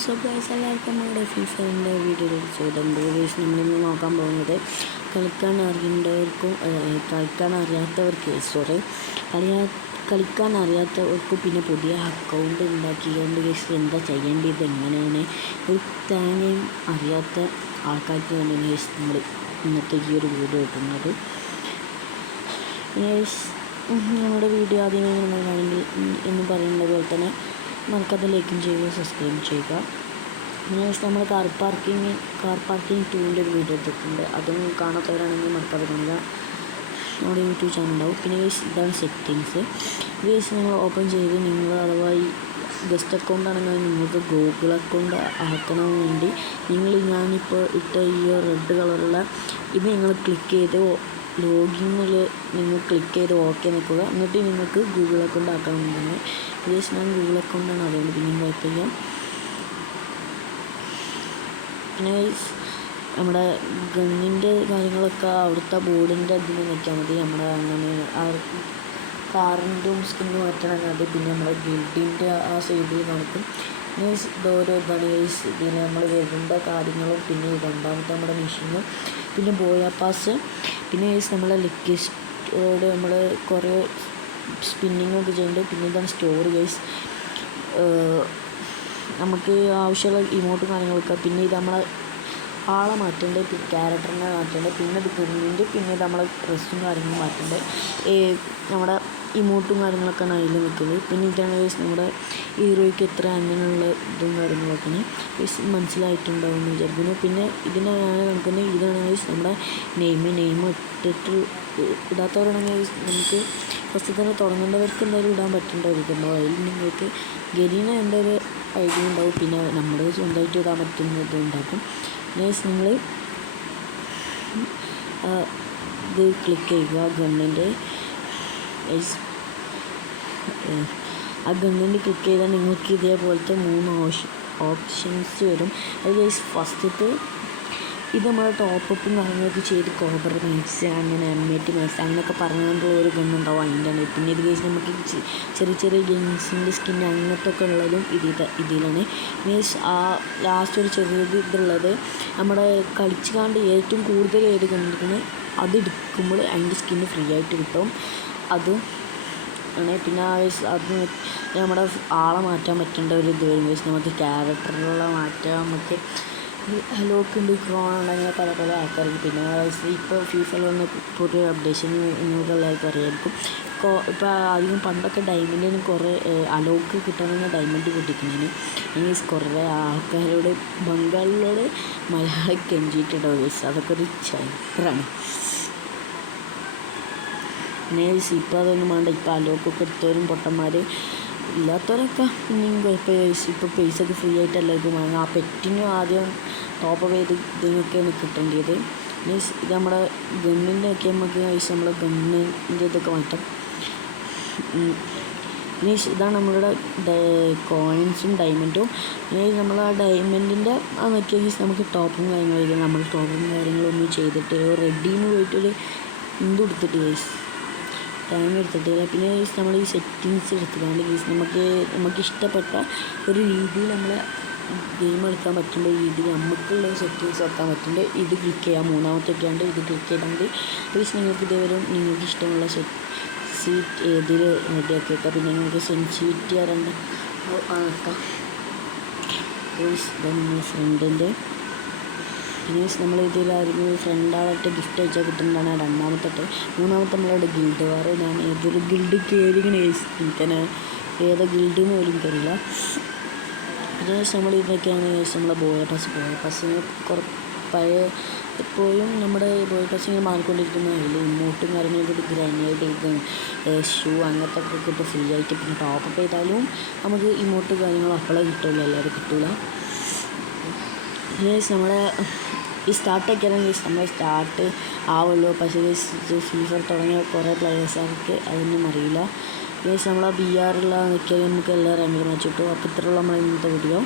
So guys എല്ലാവർക്കും നമ്മുടെ ഫിഫയുടെ വീഡിയോയിൽ സ്വാഗതം. ഗൈസ് നമ്മളിന്ന് നോക്കാൻ പോകുന്നത് കളിക്കാൻ അറിയാത്തവർക്കും പിന്നെ പുതിയ അക്കൗണ്ട് ഉണ്ടാക്കിക്കൊണ്ട് ഗൈസ് എന്താ ചെയ്യേണ്ടത്, എങ്ങനെയാണ് ഒരു തേങ്ങയും അറിയാത്ത ആൾക്കാർക്ക് വേണ്ടിയാണ് ഗൈസ് നമ്മൾ ഇന്നത്തെ ഈ ഒരു വീഡിയോ ഇട്ടുന്നത്. ഗൈസ് നമ്മുടെ വീഡിയോ ആദ്യമേ നമ്മളാണെങ്കിൽ എന്ന് പറയുന്നത് പോലെ തന്നെ നമുക്കത് ലൈക്കും ചെയ്യുക, സബ്സ്ക്രൈബ് ചെയ്യുക. നെക്സ്റ്റ് നമ്മൾ കാർ പാർക്കിംഗ് 2ൻ്റെ ഒരു വീഡിയോ എടുത്തിട്ടുണ്ട്. അതും കാണാത്തവരാണെങ്കിൽ നമുക്കത് കാണുക, നമ്മുടെ യൂട്യൂബ് ചാനൽ ഉണ്ടാവും. പിന്നെ ഇതാണ് സെറ്റിങ്സ്. നിങ്ങൾ ഓപ്പൺ ചെയ്ത് നിങ്ങൾ അഥവാ ഈ ഗസ്റ്റ് അക്കൗണ്ട് ആണെങ്കിൽ നിങ്ങൾക്ക് ഗൂഗിൾ അക്കൗണ്ട് ആക്കണം വേണ്ടി ഞാനിപ്പോൾ ഇട്ട ഈ റെഡ് കളറുള്ള ഇത് നിങ്ങൾ ക്ലിക്ക് ചെയ്ത് ലോഗിനിൽ നിങ്ങൾ ക്ലിക്ക് ചെയ്ത് ഓക്കെ നിൽക്കുക. എന്നിട്ട് നിങ്ങൾക്ക് ഗൂഗിൾ അക്കൗണ്ട് ആക്കാവുന്നതാണ്. ഞാൻ ഗൂഗിൾ അക്കൗണ്ടാണ്, അതുകൊണ്ട് പിന്നെ കുഴപ്പമില്ല. പിന്നെ നമ്മുടെ ഗണ്ണിൻ്റെ കാര്യങ്ങളൊക്കെ അവിടുത്തെ ബോർഡിൻ്റെ ഇതിന് വയ്ക്കാൻ മതി. നമ്മുടെ അങ്ങനെ ആ കാറിൻ്റെയും സ്കിന്ന് മാറ്റണമെങ്കിൽ അത് പിന്നെ നമ്മുടെ ഗിൽഡിൻ്റെ ആ സൈഡിൽ കാണിക്കും. ഓരോ ഇതാണ് ഇതിൽ നമ്മൾ വരേണ്ട കാര്യങ്ങളും, പിന്നെ രണ്ടാമത്തെ നമ്മുടെ മെഷീനും, പിന്നെ ബോയ പാസ്, പിന്നെ നമ്മളെ ലിക്വിസ്റ്റോട് നമ്മൾ കുറേ സ്പിന്നിങ്ങൊക്കെ ചെയ്യുന്നുണ്ട്. പിന്നെ ഇതാണ് സ്റ്റോറി ഗൈസ്, നമുക്ക് ആവശ്യമുള്ള ഇമോട്ടും കാര്യങ്ങളൊക്കെ. പിന്നെ ഇത് നമ്മളെ ആളെ മാറ്റേണ്ടത്, പിന്നെ ക്യാരക്ടറിനെ മാറ്റേണ്ടത്, പിന്നെ ഇത് ഗണ്ണിൻ്റെ, പിന്നെ ഇത് നമ്മളെ ഡ്രസ്സും കാര്യങ്ങളും മാറ്റേണ്ടത്, നമ്മുടെ ഇമോട്ടും കാര്യങ്ങളൊക്കെയാണ് അതിൽ നിൽക്കുന്നത്. പിന്നെ ഇതാണ് ഗൈസ് നമ്മുടെ ഹീറോയ്ക്ക് എത്ര അങ്ങനെയുള്ള ഇതും കാര്യങ്ങളൊക്കെയാണ് ഗൈസ് മനസ്സിലായിട്ടുണ്ടാവുമെന്ന് വിചാരിക്കുന്നു. പിന്നെ ഇതിനെ നമുക്കൊന്ന് ഇതാണ് ഗൈസ് നമ്മുടെ നെയിം ഇട്ടിട്ട് ഇടാത്തവരാണെങ്കിൽ നമുക്ക് ഫസ്റ്റ് തന്നെ തുടങ്ങേണ്ടവർക്ക് എന്തായാലും ഇടാൻ പറ്റേണ്ട ഒരു ഇതുണ്ടാവും. അതിൽ നിങ്ങൾക്ക് ഗരീന എൻ്റെ ഒരു ഐഡിയ ഉണ്ടാവും, പിന്നെ നമ്മൾ സ്വന്തമായിട്ട് ഇടാൻ പറ്റുന്നത് ഉണ്ടാക്കും. ഗൈസ് നിങ്ങൾ ഇത് ക്ലിക്ക് ചെയ്യുക ഗണ്ണിൻ്റെ. ആ ഗണ്ണിൻ്റെ ക്ലിക്ക് ചെയ്താൽ നിങ്ങൾക്ക് ഇതേപോലത്തെ 3 ഓപ്ഷൻസ് വരും. അത് ഗൈസ് ഫസ്റ്റത്തെ ഇത് നമ്മൾ ടോപ്പപ്പും കാര്യങ്ങളൊക്കെ ചെയ്ത് കോബർ മാക്സ് അങ്ങനെ M80 മാക്സ് അങ്ങനെയൊക്കെ പറഞ്ഞുകൊണ്ടുള്ള ഒരു ഗണ്ണുണ്ടാവും അതിൻ്റെ. പിന്നെ ഇത് ഗൈസ് നമുക്ക് ചെറിയ ഗെയിംസിൻ്റെ സ്കിൻ അങ്ങനത്തെ ഒക്കെ ഉള്ളതും ഇതിലാണ്. മീൻസ് ആ ലാസ്റ്റ് ഒരു ചെറിയത് ഇതുള്ളത് നമ്മുടെ കളിച്ചുകാണ്ട് ഏറ്റവും കൂടുതൽ ഏത് കണ്ടിരിക്കുന്നത് അത് എടുക്കുമ്പോൾ അതിൻ്റെ സ്കിന്ന് ഫ്രീ ആയിട്ട് കിട്ടും. അതും ആണ്. പിന്നെ അത് നമ്മുടെ ആളെ മാറ്റാൻ പറ്റേണ്ട ഒരു ഇത് വരും ഗൈസ്. നമുക്ക് ക്യാരക്ടറുള്ള മാറ്റാൻ നമുക്ക് ഹലോക്ക് ഉണ്ട്, ക്രോൺ ഉണ്ട്, അങ്ങനെ പല ആൾക്കാർക്ക്. പിന്നെ ഇപ്പോൾ ഫീഫയിൽ വന്ന പുതിയ അപ്ഡേഷൻ നിങ്ങൾക്ക് എല്ലാവർക്കും അറിയായിരിക്കും. ഇപ്പോൾ അധികം പണ്ടൊക്കെ ഡയമണ്ടിന് കുറേ അലോക്ക് കിട്ടണമെങ്കിൽ ഡയമണ്ട് പൊട്ടിക്കുന്നതിന് മീൻസ് കുറേ ആൾക്കാരോട് ബംഗാളിലോട് മലയാളം കെഞ്ചിയിട്ടുണ്ടാവും ഗൈസ്. അതൊക്കെ ഒരു ചരിത്രമാണ്. പിന്നെ ഇപ്പോൾ അതൊന്നും വേണ്ട. ഇപ്പോൾ അലോക്കൊക്കെ എടുത്തവരും പൊട്ടന്മാർ ഇല്ലാത്തവരൊക്കെ പിന്നെയും കുഴപ്പമില്ല. ഇപ്പോൾ പൈസയൊക്കെ ഫ്രീ ആയിട്ട് എല്ലാവർക്കും വാങ്ങാം. ആ പെറ്റിനും ആദ്യം ടോപ്പ് ചെയ്ത് ഇതിനൊക്കെയാണ് കിട്ടേണ്ടത്. മീൻസ് ഇത് നമ്മുടെ ഗണ്ണിൻ്റെ ഒക്കെ നമുക്ക് നമ്മളെ ഗണ്ണിൻ്റെ ഇതൊക്കെ മാറ്റാം. മീൻസ് ഇതാണ് നമ്മളുടെ കോയിൻസും ഡയമണ്ടും. നമ്മൾ ആ ഡയമണ്ടിൻ്റെ ആ നോക്കിയാൽ നമുക്ക് ടോപ്പും കാര്യങ്ങളില്ല. നമ്മൾ ടോപ്പും കാര്യങ്ങളൊന്നും ചെയ്തിട്ട് റെഡിന്ന് പോയിട്ടൊരു എന്തും എടുത്തിട്ട് ഗൈസ് ടൈം എടുത്തിട്ടില്ല. പിന്നെ നമ്മൾ ഈ സെറ്റിങ്സ് എടുത്തിട്ടുണ്ട് ഗൈസ്. നമുക്ക് ഇഷ്ടപ്പെട്ട ഒരു രീതിയിൽ നമ്മൾ ഗെയിം കളിക്കാൻ പറ്റുന്ന രീതിയിൽ നമുക്കുള്ള സെറ്റിങ്സ് വെക്കാൻ പറ്റുന്നുണ്ട്. ഇത് ക്ലിക്ക് ചെയ്യാം, മൂന്നാമത്തൊക്കെ ഉണ്ട്. ഇത് ക്ലിക്ക് ചെയ്താൽ ഗൈസ് നിങ്ങൾക്ക് ഇതേവരെ നിങ്ങൾക്ക് ഇഷ്ടമുള്ള സീറ്റ് ഏതിൽ റെഡിയാക്കി വെക്കാം. പിന്നെ നിങ്ങൾക്ക് സെൻസിറ്റിവിറ്റി ആക്കാം ഗൈസ്. ഇതാണ് നമ്മൾ ഫ്രണ്ടിൻ്റെ. പിന്നെ നമ്മൾ ഇതിലായിരുന്നു ഫ്രണ്ടായിട്ട് ഗിഫ്റ്റ് അയച്ചാൽ കിട്ടുന്നതാണ് രണ്ടാമത്തെ. മൂന്നാമത്തെ നമ്മളുടെ ഗിൽഡ് വാർ. ഞാൻ ഏതൊരു ഗിൽഡ് കയറിങ്ങനെ എനിക്കനെ ഏതാ ഗിൽഡ് എന്ന് പോലും എനിക്കറിയില്ല. അതിനുശേഷം നമ്മൾ ഇതൊക്കെയാണ് നമ്മളെ ബോയ പാസിന് പഴയ എപ്പോഴും നമ്മുടെ ബോയ പാസ് ഇങ്ങനെ മാറിക്കൊണ്ടിരിക്കുന്ന അതിൽ ഇമോട്ടും കാര്യങ്ങളൊക്കെ ഗ്രനേഡ് ഷൂ അങ്ങനത്തെ ഒക്കെ കിട്ടും ഫ്രീ ആയിട്ട്. പിന്നെ ടോപ്പപ്പ് ചെയ്താലും നമുക്ക് ഇമോട്ട് കാര്യങ്ങൾ അപ്പോഴേ കിട്ടുമല്ലോ, അല്ലാതെ കിട്ടില്ല. നമ്മളെ ഈ സ്റ്റാർട്ടൊക്കെയാണെങ്കിൽ നമ്മൾ സ്റ്റാർട്ട് ആവുള്ളൂ. പക്ഷേ ഫീഫർ തുടങ്ങിയ കുറേ പ്ലെയേഴ്സുകാർക്ക് അതൊന്നും അറിയില്ല. നമ്മളെ BR നിൽക്കിയാൽ നമുക്ക് എല്ലാ റാങ്കിലും വെച്ചിട്ടു. അപ്പോൾ ഇത്രയുള്ള നമ്മളെ ഇന്നത്തെ വീഡിയോ.